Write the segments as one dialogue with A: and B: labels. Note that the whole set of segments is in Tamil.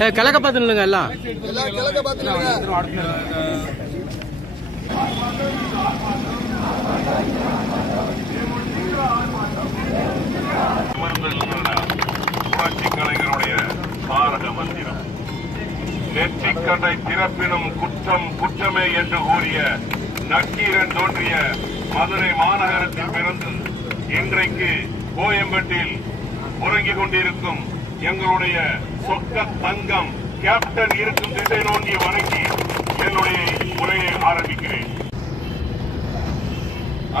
A: கிழக்க பார்த்துங்க எல்லாம்.
B: கிழக்க
C: புரட்சி கலைஞருடைய பாரத மந்திரம். நெற்றிக்கடை திறப்பினும் குற்றம் குற்றமே என்று கூறிய நக்கீரன் தோன்றிய மதுரை மாநகரத்தில் பிறந்து இன்றைக்கு கோயம்பேட்டில் உறங்கிக் கொண்டிருக்கும் எங்களுடைய சொக்க தங்கம் கேப்டன் இருக்கும் திசை நோக்கி வணங்கி என்னுடைய உரையை ஆரம்பிக்கிறேன்.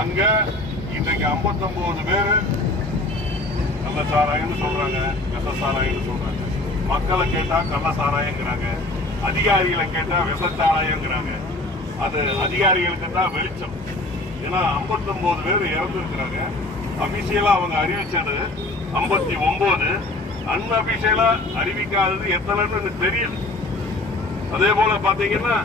C: அங்க இன்றைக்கு 59 பேரு. நல்ல சாராயம்னு சொல்றாங்க விஷ சாராயம்னு சொல்றாங்க. மக்களை கேட்டா கள்ள சாராயங்கிறாங்க அதிகாரிகளை கேட்டா விஷ சாராயங்கிறாங்க. அது அதிகாரிகளுக்கு தான் வெளிச்சம். ஏன்னா 59 பேர் இறந்துருக்கிறாங்க. அபிஷியலா அவங்க அறிவிச்சது 59 அன்அபிஷியலா அறிவிக்காதது எத்தனைன்னு எனக்கு தெரியும். அதே போல பாத்தீங்கன்னா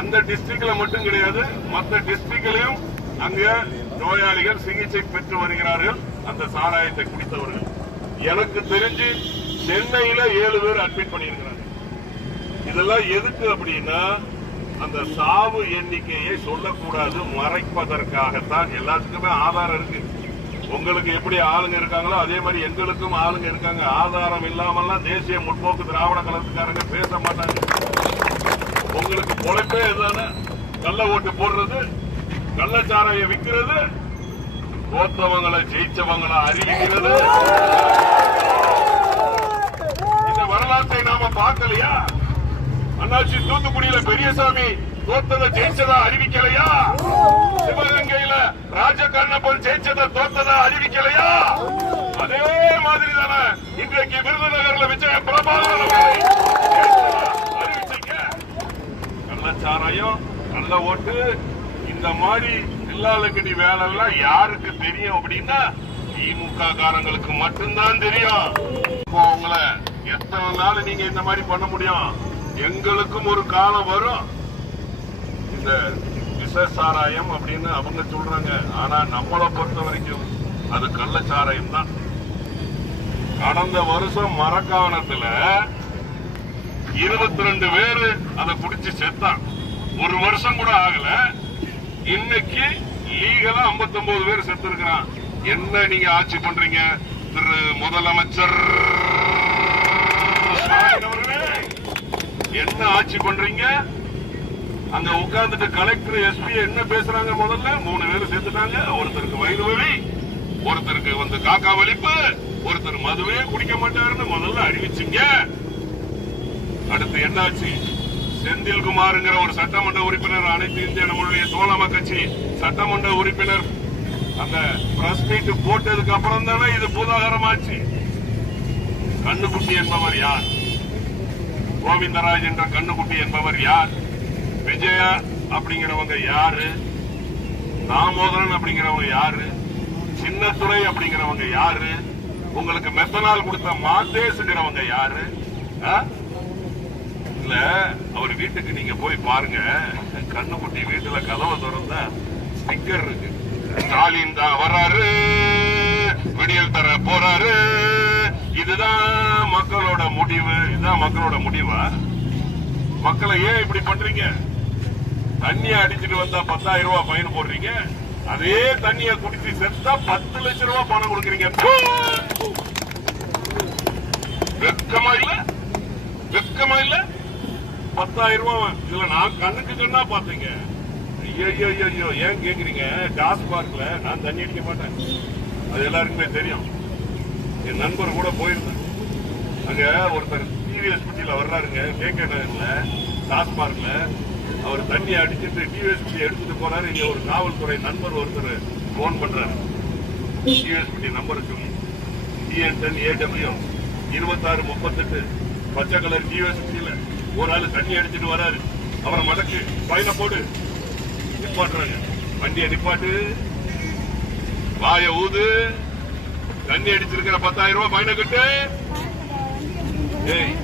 C: அந்த டிஸ்ட்ரிக்ட்ல மட்டும் கிடையாது மற்ற டிஸ்ட்ரிக்ட்லயும் அங்க நோயாளிகள் சிகிச்சை பெற்று வருகிறார்கள் அந்த சாராயத்தை குடித்தவர்கள். எனக்கு தெரிஞ்சு சென்னையில ஏழு பேர் அட்மிட் பண்ணியிருக்கிறாங்க. இதெல்லாம் எதுக்கு அப்படின்னா அந்த சாவு எண்ணிக்கையை சொல்லக்கூடாது மறைப்பதற்காகத்தான். எல்லாத்துக்குமே ஆதாரம் இருக்கு. உங்களுக்கு எப்படி ஆளுங்க இருக்காங்களோ அதே மாதிரி எங்களுக்கும் ஆளுங்க இருக்காங்க. ஆதாரம் இல்லாமல்லாம் தேசிய முற்போக்கு திராவிட கழகத்துக்காரங்க பேச மாட்டாங்க. உங்களுக்கு பொழைப்பே இதுதானே கள்ள ஓட்டு போடுறது கள்ளச்சாராய விற்கிறது தோத்தவங்களை ஜெயிச்சவங்களை அறிவிக்கிறது. இந்த வரலாற்றை நாம பார்க்கலையா? அண்ணாச்சி தூத்துக்குடியில பெரியசாமி தோத்ததை ஜெயிச்சதா அறிவி ராஜகண்ணப்பன் ஜெயிச்சதை தோத்ததா அறிவிக்கலையா? அதே மாதிரி தானே இன்றைக்கு விருதுநகர்ல விஜய பிரபாகரன் அவர்களை ஜெயிச்சதா அறிவிச்சீங்க கள்ளச்சாராயம் கள்ள ஓட்டு. இந்த மாதிரி இல்லாலக்கடி வேலை எல்லாம் யாருக்கு தெரியும் அப்படின்னா திமுக காரங்களுக்கு மட்டும்தான் தெரியும். உங்களை எத்தனை நாள் நீங்க இந்த மாதிரி பண்ண முடியும்? எங்களுக்கும் ஒரு காலம் வரும். இந்த விஷ சாராயம் அப்படின்னு அவங்க சொல்றாங்க. ஆனா நம்மளை பொறுத்த வரைக்கும் அது கள்ளச்சாராயம் தான். கடந்த வருஷம் மரக்காணத்துல இருபத்தி ரெண்டு பேரு அதை குடிச்சு செத்தான். ஒரு வருஷம் கூட ஆகல. இன்னைக்கு லீகலா 59 பேர் செத்து இருக்கிறான் என்ன நீங்க ஆட்சி பண்றீங்க? திரு முதலமைச்சர். என்ன ஆட்சி பண்றீங்க? அங்க உட்கார்ந்துட்டு கலெக்டர் எஸ்பி என்ன பேசுறாங்க முதல்ல? மூணு பேர் சேர்த்துட்டாங்க. ஒருத்தருக்கு வயிறு வலி ஒருத்தருக்கு வந்து காக்கா வலிப்பு ஒருத்தர் மதுவே குடிக்க மாட்டாருன்னு முதல்ல அறிவிச்சிங்க. அடுத்து என்னாச்சு? செந்தில்குமார்ங்கிற ஒரு சட்டமன்ற உறுப்பினர் அனைத்து இந்திய நம்மளுடைய சோழம கட்சி சட்டமன்ற உறுப்பினர் அந்த பிரஸ் மீட் போட்டதுக்கு அப்புறம் தானே இது பூதாகரமாச்சு. கண்ணுக்குட்டி என்பவர் யார்? கோவிந்தராஜ் என்ற கண்ணுக்குட்டி என்பவர் யார்? விஜயா அப்படிங்கிறவங்க யாரு? தாமோதரன் அப்படிங்கிறவங்க யாரு? சின்னத்துறை அப்படிங்கிறவங்க யாரு? உங்களுக்கு மெத்தனால் கொடுத்த மாதேசுங்கிறவங்க யாரு? இல்ல அவர் வீட்டுக்கு நீங்க போய் பாருங்க. கண்ணுக்குட்டி வீட்டுல கதவை திறந்த ஸ்டிக்கர் இருக்கு. ஸ்டாலின் தான் வர்றாரு. விடியல் தர போறாரு. இதுதான் மக்களோட முடிவு. இதுதான் மக்களோட முடிவா? மக்களை ஏன் இப்படி பண்றீங்க? தண்ணி அடிச்சிட்டு வந்தா பத்தாயிரம் ரூபாய் ஃபைன் போடுறீங்க. அதே தண்ணிய குடிச்சு செத்தா பத்து லட்சம் ரூபாய் பணம் கொடுக்குறீங்க. வெக்கமா இல்ல? வெக்கமா இல்ல? பத்தாயிரம் ரூபாய் இதுல நான் கண்ணுக்கு சொன்னா பாத்தீங்க. ஐயோ ஐயோ ஏன் கேக்குறீங்க? டாஸ்மார்க்ல நான் தண்ணி அடிக்க மாட்டேன். அது எல்லாருக்குமே தெரியும். என் நண்பர் கூட போயிருந்தேன். அங்க ஒருத்தர் டிவிஎஸ் பட்டியில வர்றாருங்க. கேட்க டாஸ் டாஸ்மார்க்ல அவர் தண்ணி அடிச்சிட்டு டிஎஸ்பி எடுத்துட்டு போறாரு. இங்க ஒரு காவல்துறை நண்பர் ஒருத்தர் போன் பண்றாரு. டிஎஸ்பி நம்பர் சொல்லி டிஎன் டென் ஏடபிள்யூ இருபத்தாறு முப்பத்தெட்டு பச்சை கலர் டிஎஸ்பியில ஒரு ஆள் தண்ணி அடிச்சிட்டு வராரு. அவரை மடக்கு பயில போடு. நிப்பாட்டுறாங்க. வண்டியை நிப்பாட்டு. வாய ஊது. தண்ணி அடிச்சிருக்கிற பத்தாயிரம் ரூபாய் பயணம் கட்டு. ஏய்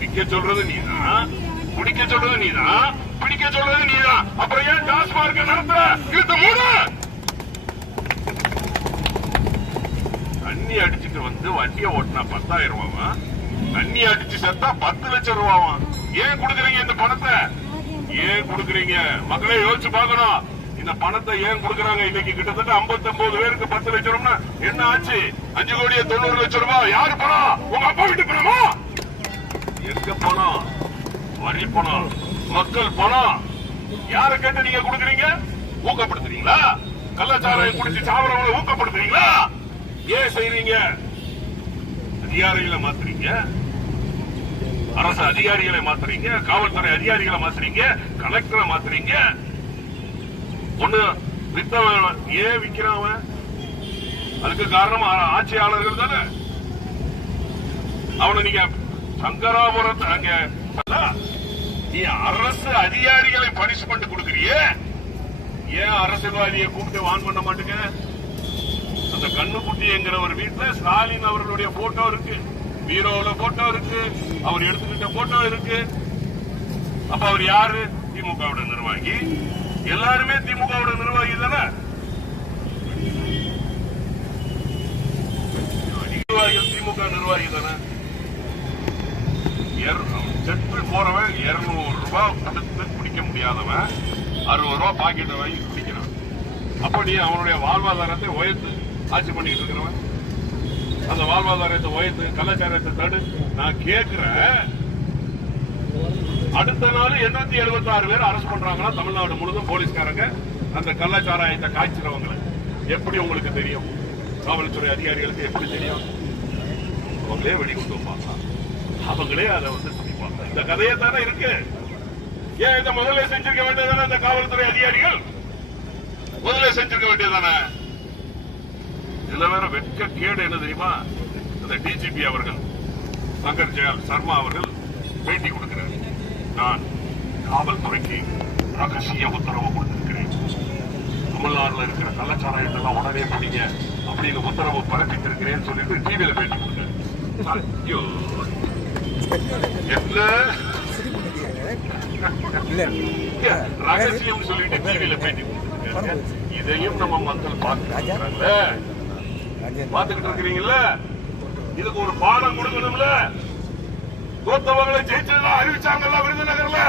C: விக்க சொல்றது நீதான். குடிக்க சொல்றது நீதான். பிடிக்க சொல்றது நீதான் அப்புறம் ஏன் டாஸ்மார்க் நடத்துற? இழுத்து மூடு! தண்ணி அடிச்சுட்டு வந்து வண்டியை ஓட்டினா பத்தாயிரம் ரூபாவா? தண்ணி அடிச்சு செத்தா பத்து லட்சம் ரூபாவான் ஏன் கொடுக்குறீங்க இந்த பணத்தை? ஏன் கொடுக்குறீங்க? மக்களே யோசிச்சு பார்க்கணும். இந்த பணத்தை ஏன் கொடுக்குறாங்க? இன்னைக்கு கிட்டத்தட்ட 59 பேருக்கு பத்து லட்சம் ரூபாய் என்ன ஆச்சு? அஞ்சு கோடியே தொண்ணூறு லட்சம் ரூபாய் யாரு பணம்? உங்க அப்பா வீட்டு பணமா? எங்க பணம்? வரி பணம். மக்கள் பணம் யார கேட்டு நீங்க கொடுக்குறீங்க? ஊக்கப்படுத்துறீங்களா? கள்ளச்சாராயம் குடிச்சு சாவரவங்களை ஊக்கப்படுத்துறீங்களா? ஏன் செய்றீங்க? அதிகாரிகளை மாத்துறீங்க. அரசு அதிகாரிகளை மாத்துறீங்க. காவல்துறை அதிகாரிகளை மாத்துறீங்க. கலெக்டரை மாத்துறீங்க. ஒண்ணு வித்தவன் ஏன் விக்கிறான் அவன்? அதுக்கு காரணம் ஆட்சியாளர்கள் தானே. அவனை நீங்க சங்கராபுரத்து அங்க நீ அரசு அதிகாரிகளை பனிஷ்மெண்ட் கொடுக்கறிய? ஏன் அரசியல்வாதியை கூப்பிட்டு வான் பண்ண மாட்டேங்க? அந்த கண்ணுக்குட்டி என்கிற ஒரு வீட்டுல ஸ்டாலின் அவர்களுடைய போட்டோ இருக்கு. பீரோவில் போட்டோ இருக்கு. அவர் எடுத்துக்கிட்ட போட்டோ இருக்கு. அப்ப அவர் யாரு? திமுகவோட நிர்வாகி. எல்லாருமே திமுகவோட நிர்வாகி தானே? நிர்வாகிகள் திமுக நிர்வாகி தானே? செட்டு போறவன் இருநூறு ரூபாய் கொடுத்து குடிக்க முடியாதவன் அறுபது ரூபாய் பாக்கெட்டை வாங்கி குடிக்கிறான். அப்படி அவனுடைய வாழ்வாதாரத்தை உயர்த்து ஆட்சி பண்ணிட்டு இருக்கிறவன். அந்த வாழ்வாதாரத்தை உயர்த்து கலாச்சாரத்தை தடு. நான் கேட்கிறேன் அடுத்த நாள் எண்ணூத்தி எழுபத்தி ஆறு பேர் அரசு பண்றாங்களா? தமிழ்நாடு முழுதும் போலீஸ்காரங்க அந்த கள்ளச்சாராயத்தை காய்ச்சிறவங்களை. எப்படி உங்களுக்கு தெரியும்? காவல்துறை அதிகாரிகளுக்கு எப்படி தெரியும்? அவங்களே வெடிகுண்டு வைப்பாங்க அவங்களே அதை வந்து சமைப்பாங்க இந்த கதையே தானே இருக்கு? ஏன் இதை முதல்ல செஞ்சிருக்க வேண்டியதானே இந்த காவல்துறை அதிகாரிகள்? முதல்ல செஞ்சிருக்க வேண்டியதானே இதுல வேற வெட்க கேடு என்ன தெரியுமா? அந்த டிஜிபி அவர்கள் சங்கர் ஜெயால் சர்மா அவர்கள் பேட்டி கொடுக்கிறார். நான் காவல்துறைக்கு ரகசிய உத்தரவு கொடுத்திருக்கிறேன். தமிழ்நாடுல இருக்கிற கள்ளச்சாராயத்தெல்லாம் உடனே பிடிங்க. அப்படின்னு உத்தரவு பிறப்பித்திருக்கிறேன்னு சொல்லிட்டு டிவியில பேட்டி கொடுத்தாரு ஐயோ. ரகசியம் சொல்லிட்டு டிவியில பேட்டி கொடுத்திருக்காரு இதையும் நம்ம மக்கள் பார்க்கிறாங்கல்ல பாத்துக்கிட்டு இருக்கிறீங்கல்ல? இதுக்கு ஒரு பாடம் கொடுக்கணும்ல? தோத்தவங்களை ஜெயிச்சதெல்லாம் அறிவிச்சாங்கல்ல விருதுநகர்ல?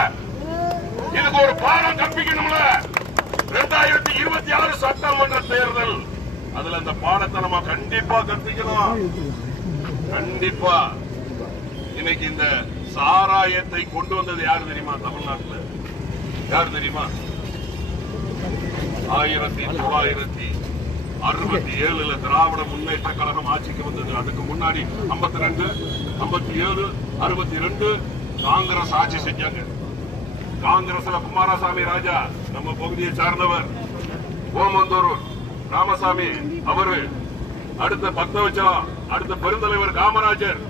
C: இதுக்கு ஒரு பாடம் கற்பிக்கணும்ல? ரெண்டாயிரத்தி இருபத்தி ஆறு சட்டமன்ற தேர்தல். அதுல அந்த பாடத்தை நம்ம கண்டிப்பா கற்பிக்கணும். கண்டிப்பா. இன்னைக்கு இந்த சாராயத்தை கொண்டு வந்தது யாரு தெரியுமா தமிழ்நாட்டுல? யார் தெரியுமா? ஆயிரத்தி தொள்ளாயிரத்தி அறுபத்தி ஏழுல திராவிட முன்னேற்ற கழகம் ஆட்சிக்கு வந்தது. அதுக்கு முன்னாடி 52 ரெண்டு ஐம்பத்தி ஏழு அறுபத்தி ரெண்டு காங்கிரஸ் ஆட்சி செஞ்சாங்க. காங்கிரஸ்ல குமாரசாமி ராஜா நம்ம பகுதியை சார்ந்தவர். ஓமந்தூர் ராமசாமி அவரு. அடுத்த பக்தவச்சலம் அடுத்த பெருந்தலைவர் காமராஜர்.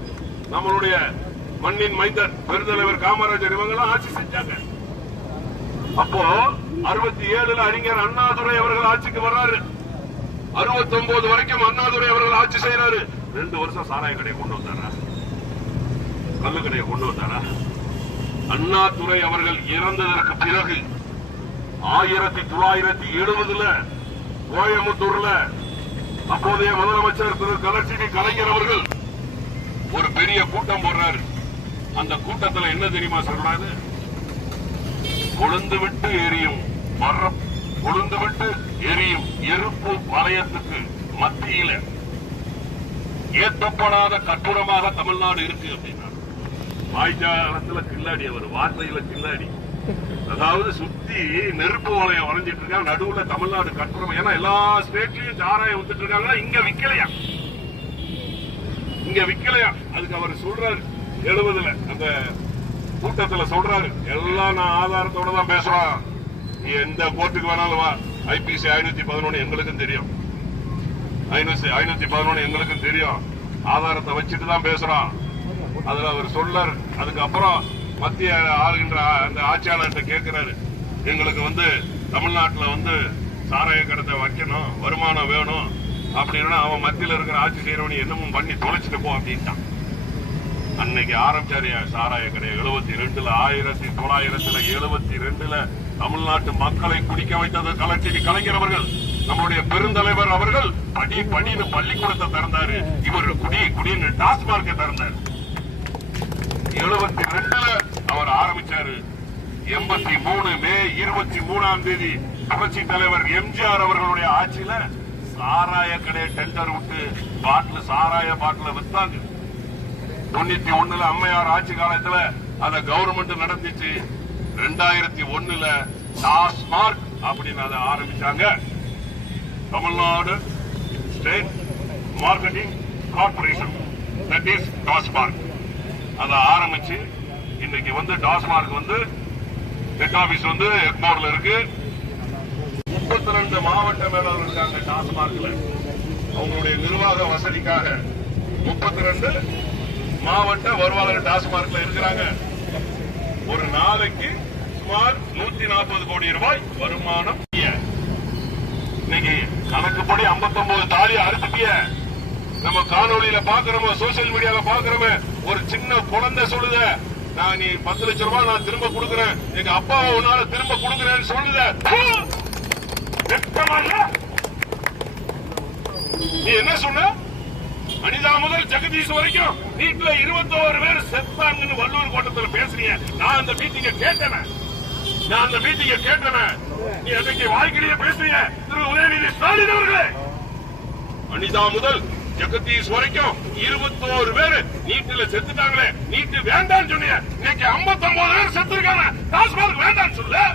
C: நம்மளுடைய மண்ணின் மைந்தன் பெருந்தலைவர் காமராஜர் இவங்க எல்லாம் ஆட்சி செஞ்சாங்க. அப்போ அறுபத்தி ஏழுல அறிஞர் அண்ணாதுரை அவர்கள் ஆட்சிக்கு வர்றாரு. அறுபத்தி ஒன்பது வரைக்கும் அண்ணாதுரை அவர்கள் ஆட்சி செய்யறாரு ரெண்டு வருஷம் சாராய கடையை கொண்டு வந்தாரா? கல்லு கடையை கொண்டு வந்தாரா? அண்ணாதுரை அவர்கள் இறந்ததற்கு பிறகு ஆயிரத்தி தொள்ளாயிரத்தி எழுபதுல கோயம்புத்தூர்ல அப்போதைய முதலமைச்சர் திரு. கலர்ச்சி கலைஞர் அவர்கள் ஒரு பெரிய கூட்டம் போடுறாரு. அந்த கூட்டத்துல என்ன தெரியுமா சொல்றாரு கொழுந்து விட்டு எரியும் மரம் கொழுந்து விட்டு எரியும் எருப்பு வலயத்துக்கு மத்தியில ஏற்றப்படாத கட்டுரமாக தமிழ்நாடு இருக்கு அப்படின்னா வாய்ஜாலத்துல கில்லாடி அவர் வார்த்தையில கில்லாடி அதாவது சுத்தி நெருப்பு வளையம் வளைஞ்சிட்டு இருக்காங்க. நடுவுல தமிழ்நாடு கட்டுரம் ஏன்னா எல்லா ஸ்டேட்லயும் சாராயம் வந்துட்டு இருக்காங்கன்னா இங்க விக்கலையா? இங்க விக்கலையா? அதுக்கு அவர் சொல்றாரு. எழுபதுல அந்த கூட்டத்துல சொல்றாரு. எல்லாம் நான் ஆதாரத்தோட தான் பேசுறான். நீ எந்த கோர்ட்டுக்கு வேணாலும் வா. ஐபிசி ஐநூத்தி பதினொன்னு எங்களுக்கும் தெரியும். ஐநூத்தி ஐநூத்தி பதினொன்னு எங்களுக்கும் தெரியும். ஆதாரத்தை வச்சுட்டு தான் பேசுறான் அதுல அவர் சொல்லாரு. அதுக்கப்புறம் மத்திய ஆளுகின்ற அந்த ஆட்சியாளர்கிட்ட கேட்கிறாரு எங்களுக்கு வந்து தமிழ்நாட்டுல வந்து சாராய கடத்தை வைக்கணும் வருமானம் வேணும். அப்படின்னா அவன் மத்தியில் இருக்கிற ஆட்சி செய்யறவனி என்னமும் பண்ணி தொலைச்சிட்டு போ அப்படின்ட்டான். அன்னைக்கு ஆரம்பிச்சாரு சாராய கடை எழுபத்தி ரெண்டுல ஆயிரத்தி தொள்ளாயிரத்துல எழுபத்தி ரெண்டுல தமிழ்நாட்டு மக்களை குடிக்க வைத்தது கலைச்செடி கலைஞர் அவர்கள். நம்முடைய பெருந்தலைவர் அவர்கள் படி படின்னு பள்ளிக்கூடத்தை திறந்தாரு. இவர் குடி குடின்னு டாஸ்மார்க்கை திறந்தாரு. எழுபத்தி ரெண்டுல அவர் ஆரம்பிச்சாரு. எண்பத்தி மூணு மே இருபத்தி மூணாம் தேதி புரட்சி தலைவர் எம்ஜிஆர் அவர்களுடைய ஆட்சியில சாராய கடையை டெண்டர் விட்டு பாட்டில் சாராய பாட்டில வித்தாங்க. தொண்ணூத்தி ஒண்ணுல அம்மையார் ஆட்சி காலத்துல அத கவர்மெண்ட் நடந்துச்சு ரெண்டாயிரத்தி ஒண்ணுல டாஸ்மார்க் அப்படின்னு அதை ஆரம்பிச்சாங்க. Tamil Nadu state marketing corporation that is TASMAC அதை ஆரம்பிச்சு இன்னைக்கு வந்து டாஸ்மார்க் வந்து ஹெட் ஆபீஸ் வந்து எக்மோர்ல இருக்கு. முப்பத்தி ரெண்டு மாவட்ட மேலாளர் இருக்காங்க டாஸ்மார்க்ல அவங்களுடைய நிர்வாக வசதிக்காக முப்பத்தி ரெண்டு மாவட்ட வருவாளர் டாஸ்மார்க்ல இருக்கிறாங்க. ஒரு நாளைக்கு சுமார் நூத்தி நாற்பது கோடி ரூபாய் வருமானம். இன்னைக்கு கணக்குப்படி 59 தாலி அறுத்துட்டிய. நம்ம காணொலியில பாக்குறோமோ சோசியல் மீடியால பாக்குறோமே ஒரு சின்ன குழந்தை சொல்லுத. நான் நீ பத்து லட்சம் ரூபாய் நான் திரும்ப கொடுக்குறேன். எங்க அப்பாவை உன்னால திரும்ப கொடுக்குறேன்னு சொல்லுத. நீ என்ன சொன்ன? அனிதா முதல் ஜெகதீஷ் வரைக்கும் வீட்டுல இருபத்தோரு பேர் செத்தாங்கன்னு வள்ளூர் கோட்டத்துல பேசுறீங்க. நான் அந்த மீட்டிங்க கேட்டேன். நான் அந்த மீட்டிங்க கேட்டேன். நீ அன்னைக்கு வாய்க்கிலேயே பேசுறீங்க? திரு உதயநிதி ஸ்டாலின் அவர்களே. அனிதா முதல் ஜெகதீஷ் வரைக்கும் இருபத்தோரு பேர் நீட்டுல செத்துட்டாங்களே. நீட்டு வேண்டாம்னு சொன்னீங்க. இன்னைக்கு 59 பேர் செத்துருக்காங்க. டாஸ்மாக் வேண்டாம்னு சொல்லு.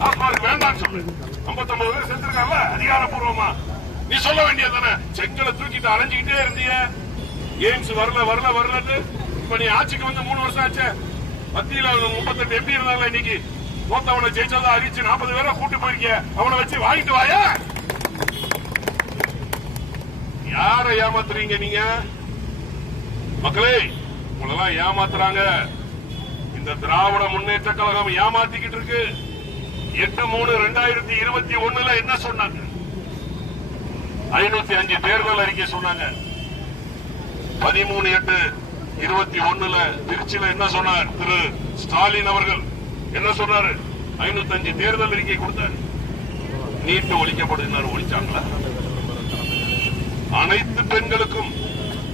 C: டாஸ்மாக் வேண்டாம்னு சொல்லு. 59 பேர் செத்துருக்காங்கல்ல? அதிகாரப்பூர்வமா. நீ சொல்ல வேண்டியது தானே செங்கலை தூக்கிட்டு அலைஞ்சுக்கிட்டே இருந்தீங்க எய்ம்ஸ் வரல வரல வரலன்னு இப்ப நீ ஆட்சிக்கு வந்து மூணு வருஷம் ஆச்சு. மத்தியில முப்பத்தெட்டு எம்பி இருந்தாங்க இன்னைக்கு. மூத்தவனை ஜெயிச்சதா அறிவிச்சு நாற்பது பேரை கூட்டு போயிருக்க அவனை வச்சு வாங்கிட்டு வாயா? யார ஏமாத்துறீங்க நீங்க? மக்களே உங்களெல்லாம் ஏமாத்துறாங்க. இந்த திராவிட முன்னேற்ற கழகம் ஏமாத்திக்கிட்டு இருக்கு. எட்டு மூணு ரெண்டாயிரத்தி இருபத்தி ஒண்ணுல என்ன சொன்னாங்க? ஐநூத்தி அஞ்சு தேர்தல் அறிக்கை சொன்னாங்க. பதிமூணு எட்டு இருபத்தி ஒண்ணுல திருச்சியில என்ன சொன்னார்? திரு. ஸ்டாலின் அவர்கள் என்ன சொன்னாரு? ஐநூத்தி அஞ்சு தேர்தல் அறிக்கை கொடுத்தாரு. நீட்டு ஒழிக்கப்படுகிறார் ஒழிச்சாங்களா? அனைத்து பெண்களுக்கும்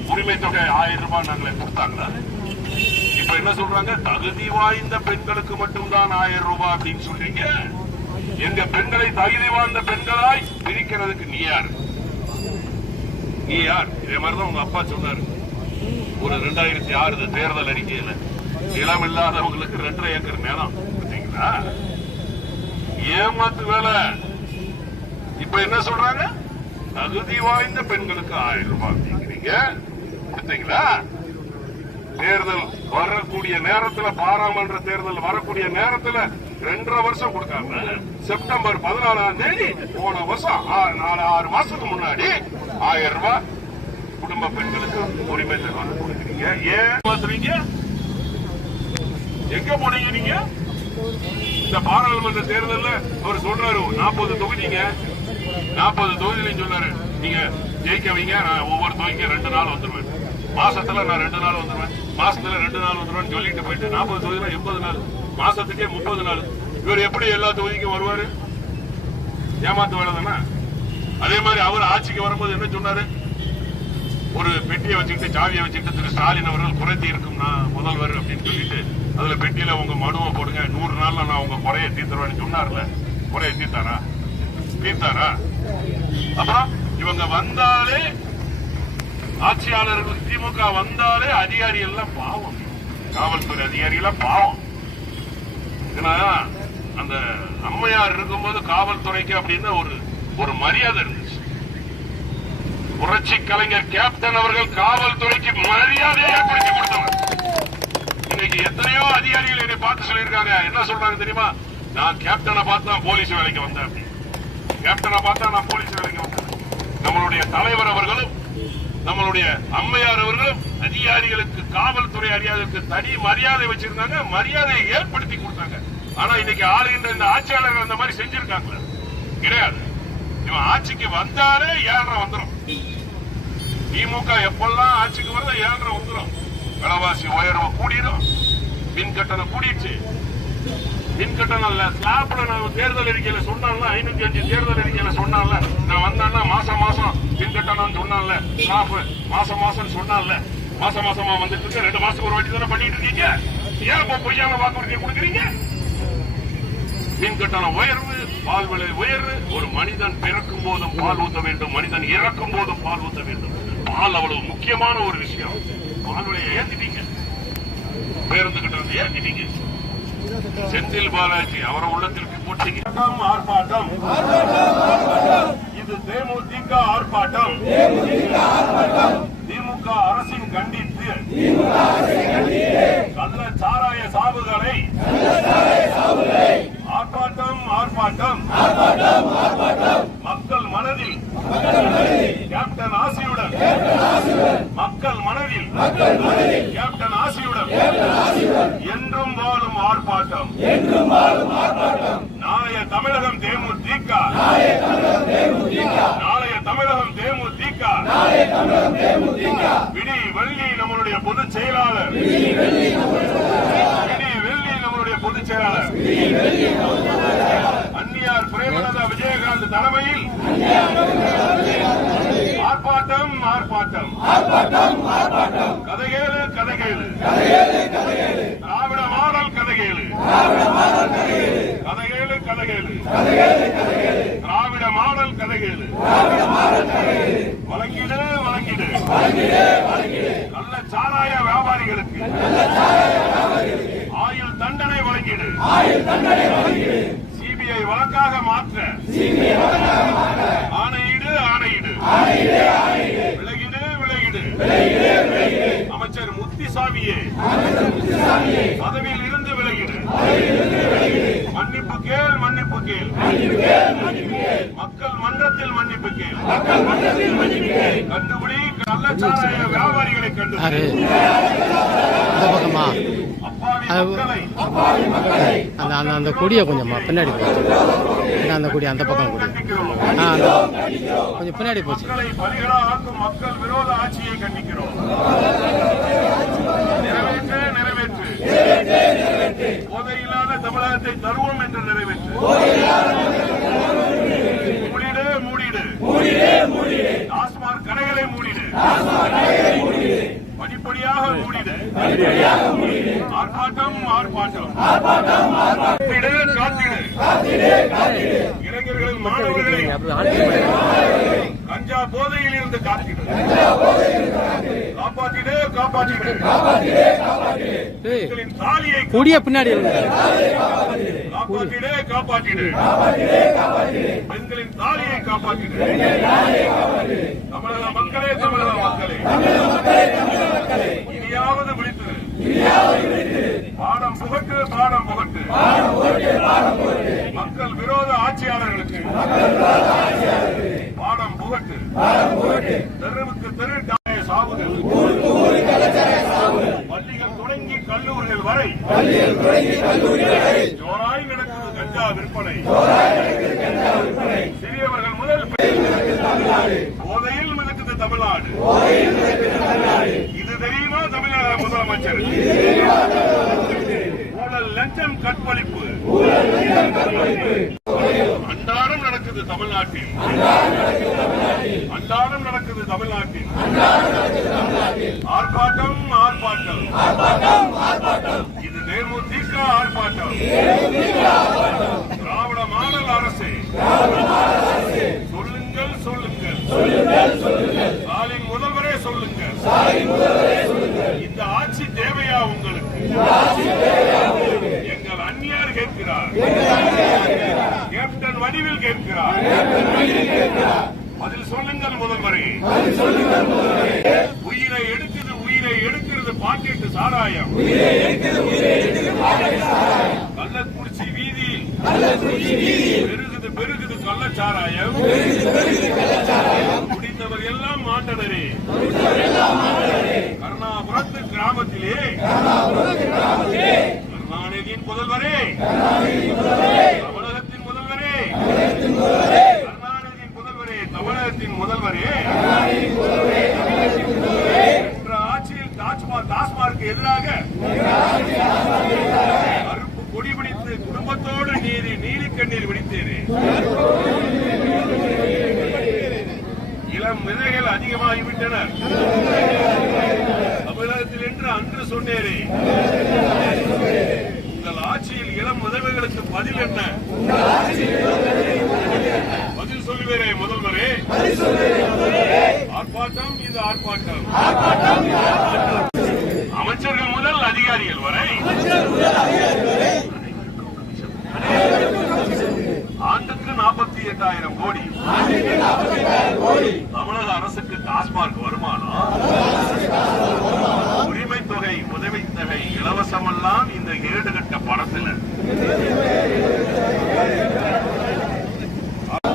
C: உரிமை தொகை ஆயிரம் ரூபாய் நாங்களே கொடுத்தாங்களா? இப்ப என்ன சொல்றாங்க? தகுதி வாய்ந்த பெண்களுக்கு மட்டும்தான் ஆயிரம் ரூபாய் அப்படின்னு சொல்றீங்க. எங்க பெண்களை தகுதி வாய்ந்த பெண்களாய் பிரிக்கிறதுக்கு நீ யாரு? நீ யார் இதே மாதிரிதான் உங்க அப்பா சொன்னாரு. ஒரு ரெண்டாயிரத்தி ஆறு தேர்தல் அறிக்கையில நிலம் இல்லாதவங்களுக்கு ரெண்டரை ஏக்கர் நிலம் பார்த்தீங்களா? ஏமாத்து வேலை. இப்ப என்ன சொல்றாங்க? தகுதி வாய்ந்த பெண்களுக்கு ஆயிரம் ரூபாய் அப்படிங்கிறீங்க பார்த்தீங்களா தேர்தல் வரக்கூடிய நேரத்துல பாராளுமன்ற தேர்தல் வரக்கூடிய நேரத்துல ரெண்டரை வருஷம் கொடுக்காம செப்டம்பர் பதினாலாம் தேதி போன வருஷம் ஆறு நாலு ஆறு மாசத்துக்கு முன்னாடி ஆயிரம் ரூபாய் குடும்ப பெண்களுக்கு உரிமை தகவல் கொடுக்குறீங்க. ஏன் மாத்துறீங்க எங்க போனீங்க நீங்க? இந்த பாராளுமன்ற தேர்தல்ல அவர் சொல்றாரு நாற்பது தொகுதிங்க. நாற்பது தொகுதியிலையும் சொன்னாரு நீங்க ஜெயிக்க வைங்க நான் ஒவ்வொரு தொகுதிக்கும் ரெண்டு நாள் வந்துருவேன். மாசத்துல நான் ரெண்டு நாள் வந்துருவேன். மாசத்துல ரெண்டு நாள் வந்துடுவேன் சொல்லிட்டு போயிட்டு நாற்பது தொகுதியில எண்பது நாள். மாசத்துக்கே முப்பது நாள். இவர் எப்படி எல்லா தொகுதிக்கும் வருவாரு? ஏமாத்து வேலை தானே? அதே மாதிரி அவர் ஆட்சிக்கு வரும்போது என்ன சொன்னாரு? ஒரு பெட்டியை வச்சுக்கிட்டு சாவியை வச்சுக்கிட்டு திரு ஸ்டாலின் அவர்கள் குறைத்தி இருக்கும் நான் முதல்வர் அப்படின்னு சொல்லிட்டு அதுல பெட்டியில உங்க மனுவை போடுங்க. நூறு நாள்ல நான் உங்க குறைய தீர்த்துருவேன்னு சொன்னார்ல. குறைய தீர்த்தாரா? தீர்த்தாரா? அப்புறம் இவங்க வந்தாலே ஆட்சியாளர்கள் திமுக வந்தாலே அதிகாரி எல்லாம் பாவம். காவல்துறை அதிகாரி எல்லாம் பாவம். ஏன்னா அந்த அம்மையார் இருக்கும்போது காவல்துறைக்கு அப்படின்னு ஒரு ஒரு மரியாதை இருந்துச்சு. புரட்சி கலைஞர் கேப்டன் அவர்கள் காவல்துறைக்கு மரியாதையை ஏற்படுத்தி கொடுத்தவர். இன்னைக்கு எத்தனையோ அதிகாரிகள் என்னை பார்த்து சொல்லியிருக்காங்க. என்ன சொல்றாங்க தெரியுமா? நான் கேப்டனை பார்த்து தான் போலீஸ் வேலைக்கு வந்தேன் அப்படின்னு. கேப்டனை பார்த்தா நான் போலீஸ் வேலைக்கு வந்தேன். நம்மளுடைய தலைவர் அவர்களும் நம்மளுடைய அம்மையார் அவர்களும் அதிகாரிகளுக்கு காவல்துறை அதிகாரிகளுக்கு தனி மரியாதை வச்சிருந்தாங்க. மரியாதையை ஏற்படுத்தி கொடுத்தாங்க. ஆனா இன்னைக்கு ஆளுகின்ற இந்த ஆட்சியாளர்கள் அந்த மாதிரி செஞ்சிருக்காங்களா? கிடையாது. இவன் ஆட்சிக்கு வந்தாலே ஏழரை வந்துடும் திமுக எப்பெல்லாம் ஆட்சிக்கு வந்தா ஏழரை வந்துடும் விலைவாசி உயர்வு கூடிடும் மின் கட்டணம் கூடிடுச்சு. மின் கட்டணம் இல்ல ஸ்லாப்ல நான் தேர்தல் அறிக்கையில சொன்னால ஐநூத்தி அஞ்சு தேர்தல் அறிக்கையில சொன்னான்ல. நான் வந்தேன்னா மாசம் சொன்னால ஸ்டாஃப் மாசம் மாசம் சொன்னால மாசம் மாசமா வந்துட்டு இருக்கு. ரெண்டு மாசத்துக்கு ஒரு வாட்டி தானே பண்ணிட்டு இருக்கீங்க? ஏன் இப்ப பொய்யான வாக்குறுதியை கொடுக்குறீங்க? மின் கட்டணம் உயர்வு பால் விலை உயர்வு. ஒரு மனிதன் பிறக்கும் போதும் பால் ஊத்த வேண்டும். மனிதன் இறக்கும் போதும் பால் ஊத்த வேண்டும். பால் அவ்வளவு முக்கியமான ஒரு விஷயம். பால் விலையை ஏத்திட்டீங்க. பேருந்து கட்டணத்தை ஏத்திட்டீங்க. செந்தில் பாலாஜி அவரை உள்ளத்திற்கு போட்டீங்க. ஆர்ப்பாட்டம். இது தேமுதிக ஆர்ப்பாட்டம். திமுக அரசின் கண்டித்து. கள்ள சாராய சாவுகளை. ஆர்ப்பாட்டம் ஆர்ப்பாட்டம். மக்கள் மனதில். கேப்டன் ஆசியுடன். மக்கள் மனதில். கேப்டன் ஆசியுடன். என்றும் வாழும் ஆர்ப்பாட்டம். நாளைய தலைமையில் ஆர்ப்பாட்டம் ஆர்ப்பாட்டம். கதைகேளு கதைகேளு திராவிட மாடல் கதைகேளு கதைகேளு கதைகேளு திராவிட மாடல் கதைகேளு வழங்கிடு வழங்கிடு. நல்ல சாராய வியாபாரிகளுக்கு. ஆயுள் தண்டனை வழங்கிடு. சிபிஐ வழக்காக மாற்ற. ஆணையிடு ஆணையிடு. விலகிடு விலகிடு. அமைச்சர் முத்திசாமியே. பதவியில் இருந்து விலகிடு. மன்னிப்பு கேள் மன்னிப்பு கேள். மக்கள் மன்றத்தில் மன்னிப்பு கேள். கண்டுபிடி கள்ளச்சாராய வியாபாரிகளை கண்டுபிடி.
A: இந்த அது- அந்த அந்த அந்த கொடியை கொஞ்சம் பின்னாடி போச்சு. அந்த கொடி அந்த பக்கம் கொடி.
C: கண்டிக்கிறோம்
A: ஆ அந்த கொஞ்சம் பின்னாடி போச்சு.
C: மக்கள் விரோத ஆட்சியை கண்டிக்கிறோம் நிறைவேற்று போதையில்லாத தமிழகத்தை தருவோம் என்று நிறைவேற்று. மூடிடு மூடிடு. டாஸ்மாக் கடைகளை மூடிடு. படிப்படியாக மூடிடு ஆர்ப்பாட்டம் ஆர்ப்பாட்டம். காத்திடு காத்திடு. இளைஞர்கள் மாணவர்களை கஞ்சா போதையில் இருந்து காத்திடு. காப்பாற்றிடு காப்பாற்றிடு தாலியை
A: கொடியை பின்னாடி
C: காப்பாற்றிடு காப்பாற்றிடு பெண்களின் தாலியை காப்பாற்றிடு தமிழக மக்களே தமிழக மக்களே. இனியாவது விழித்து பாடம் புகட்டு பாடம் புகட்டு. மக்கள் விரோத ஆட்சியாளர்களுக்கு. பாடம் புகட்டு. தெருவுக்கு தெரு சாவுகள் பள்ளிகள் தொடங்கி கல்லூரிகள் வரை. ஜோராய் நடக்குது கஞ்சா விற்பனை. சிறியவர்கள் முதல் போதையில் மிதக்குது தமிழ்நாடு. இது தெரியுமா தமிழ்நாடு முதலமைச்சர்? ஊழல் லஞ்சம் கற்பழிப்பு. அன்றாடம் நடக்குது தமிழ்நாட்டில். அன்றாடம் நடக்குது தமிழ்நாட்டில். ஆர்ப்பாட்டம் ஆர்ப்பாட்டம். இது தேமுதிக ஆர்ப்பாட்டம் திராவிட மாடல் அரசு சொல்லுங்கள் சொல்லுங்கள் ஸ்டாலின் முதல்வரே சொல்லுங்கள் இந்த ஆட்சி தேவையா உங்களுக்கு எங்கள் அந்நியார் கேட்கிறார். கேப்டன் வடிவில் கேட்கிறார். அதில் சொல்லுங்கள் முதல்வரே. உயிரை எடுக்குது உயிரை எடுக்கிறது பாக்கெட்டு சாராயம். கள்ளக்குறிச்சி வீதியில். பெருகுது பெருகுது கள்ளச்சாராயம். முடிந்தவர் எல்லாம் மாண்டனரே கருணாபுரத்து கிராமத்திலே கிராமத்திலே. முதல்வரே. தமிழகத்தின் முதல்வரே. கருணாநிதியின் முதல்வரே. தமிழகத்தின் முதல்வரே. என்ற ஆட்சியில் தாஜ்மஹால் டாஸ்மார்க்கு எதிராக கருப்பு கொடி பிடித்து குடும்பத்தோடு நீதி நீலி கண்ணீர் விடித்தேனே இளம் விதைகள் அதிகமாகிவிட்டன தமிழகத்தில் என்று அன்று சொன்னேனே. இளம் பதில் என்ன? பதில் சொல்லுவேரே முதல்வரே. ஆர்ப்பாட்டம் இது ஆர்ப்பாட்டம். அமைச்சர்கள் முதல் அதிகாரிகள் வரை. ஆண்டுக்கு நாற்பத்தி எட்டாயிரம் கோடி. தமிழக அரசுக்கு டாஸ்மாக் வருமானம் உரிமை தொகை உதவி தொகை இலவசமெல்லாம் இந்த ஏடு கட்ட பணத்தில்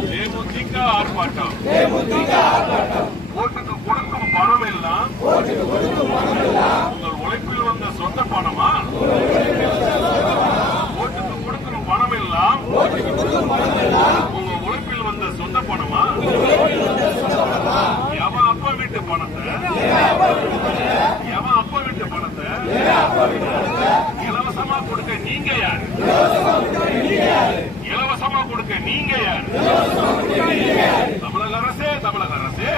C: தேமுதிக ஆர்ப்பாட்டம் ஓட்டுக்கு கொடுக்கும் பணம் எல்லாம் உங்கள் உழைப்பில் வந்த சொந்த பணமா ஓட்டுக்கு கொடுக்கும் பணம் எல்லாம் உங்க உழைப்பில் வந்த சொந்த பணமா எவன் அப்பா வீட்டு பணத்தை எவன் அப்பா வீட்டு பணத்தை இலவசமா கொடுக்க நீங்க யாரு இலவசமா கொடுக்க நீங்க யாரு தமிழக அரசே தமிழக அரசே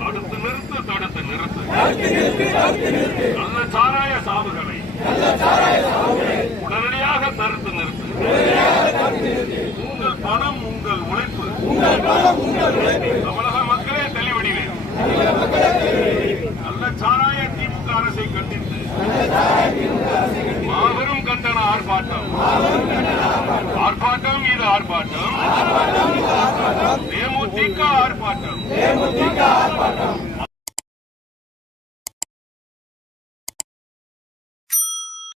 C: தடுத்து நிறுத்து தடுத்து நிறுத்து நல்ல சாராய சாவுகளை உடனடியாக தடுத்து நிறுத்து. உங்கள் பணம் உங்கள் உழைப்பு தமிழக மக்களே தெளிவடிவேன் நல்ல சாராய திமுக அரசை கண்டித்து மாபெரும் கண்டன ஆர்ப்பாட்டம் ஆர்ப்பாட்டம் இது ஆர்ப்பாட்டம் தேமுதிக ஆர்ப்பாட்டம்